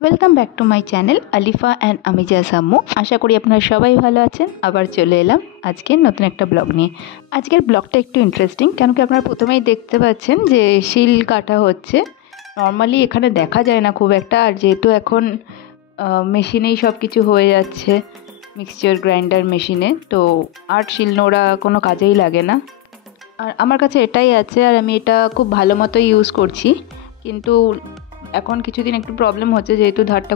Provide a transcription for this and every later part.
Welcome back to my channel Alifa and Amija Sammu. আশা করি আপনারা সবাই ভালো আছেন। আবার চলে এলাম আজকে নতুন একটা ব্লগ নিয়ে। আজকের ব্লগটা একটু ইন্টারেস্টিং, কেন কি আপনারা প্রথমেই দেখতে পাচ্ছেন যে শিল কাটা হচ্ছে। নর্মালি এখানে দেখা যায় না খুব একটা, আর যেহেতু এখন মেশিনেই সব কিছু হয়ে যাচ্ছে, মিক্সচার গ্রাইন্ডার মেশিনে, তো আর শিল নোড়া কোনো কাজেই লাগে না। আর আমার কাছে এটাই আছে আর আমি এটা খুব ভালো মতো ইউজ করছি। কিন্তু এখন কিছুদিন একটু প্রবলেম হচ্ছে, যেহেতু ধারটা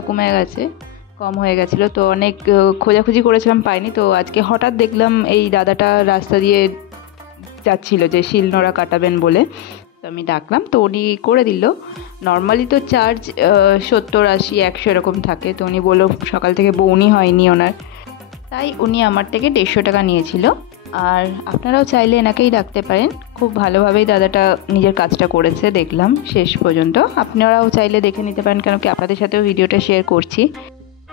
কম হয়ে গেছিলো, তো অনেক খোঁজাখুঁজি করেছিলাম, পাইনি। তো আজকে হঠাৎ দেখলাম এই দাদাটা রাস্তা দিয়ে যাচ্ছিল যে শিল নোড়া কাটাবেন বলে, তো আমি ডাকলাম, তো উনি করে দিল। নর্মালি তো চার্জ 70, 80, 100 এরকম থাকে, তো উনি বললো সকাল থেকে বউনি হয়নি ওনার, তাই উনি আমার থেকে 150 টাকা নিয়েছিল। আর আপনারাও চাইলে এনাকেই ডাকতে পারেন, খুব ভালোভাবেই দাদাটা নিজের কাজটা করেছে দেখলাম শেষ পর্যন্ত। আপনারাও চাইলে দেখে নিতে পারেন, কেন কি আপনাদের সাথেও ভিডিওটা শেয়ার করছি,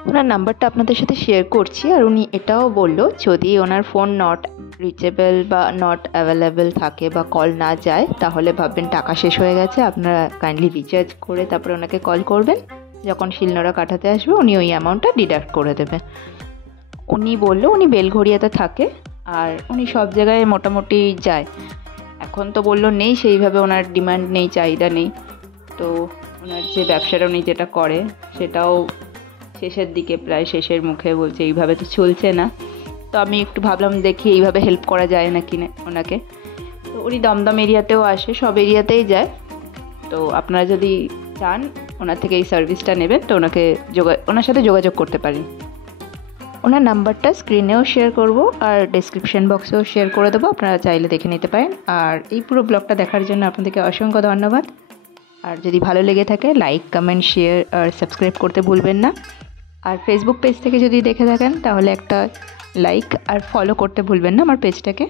ওনার নাম্বারটা আপনাদের সাথে শেয়ার করছি। আর উনি এটাও বললো, যদি ওনার ফোন নট রিচেবল বা নট অ্যাভেলেবেল থাকে বা কল না যায়, তাহলে ভাববেন টাকা শেষ হয়ে গেছে, আপনারা কাইন্ডলি রিচার্জ করে তারপরে ওনাকে কল করবেন। যখন শিলনোড়া কাটাতে আসবে উনি ওই অ্যামাউন্টটা ডিডাক্ট করে দেবে। উনি বললো উনি বেলঘড়িয়াতে থাকে আর উনি সব জায়গায় মোটামুটি যায়। এখন তো বললো নেই সেইভাবে, ওনার ডিমান্ড নেই, চাহিদা নেই। তো ওনার যে ব্যবসাটা উনি যেটা করে সেটাও শেষের দিকে, প্রায় শেষের মুখে, বলছে এইভাবে তো চলছে না। তো আমি একটু ভাবলাম দেখি এইভাবে হেল্প করা যায় নাকি না ওনাকে। তো উনি দমদম এরিয়াতেও আসে, সব এরিয়াতেই যায়। তো আপনারা যদি চান ওনার থেকে এই সার্ভিসটা নেবেন, তো ওনার সাথে যোগাযোগ করতে পারেন। ওনার নাম্বারটা স্ক্রিনেও শেয়ার করব আর ডেসক্রিপশন বক্সেও শেয়ার করে দেবো, আপনারা চাইলে দেখে নিতে পারেন। আর এই পুরো ব্লগটা দেখার জন্য আপনাদেরকে অসংখ্য ধন্যবাদ। আর যদি ভালো লেগে থাকে লাইক, কমেন্ট, শেয়ার আর সাবস্ক্রাইব করতে ভুলবেন না। আর ফেসবুক পেজ থেকে যদি দেখে থাকেন তাহলে একটা লাইক আর ফলো করতে ভুলবেন না আমার পেজটাকে।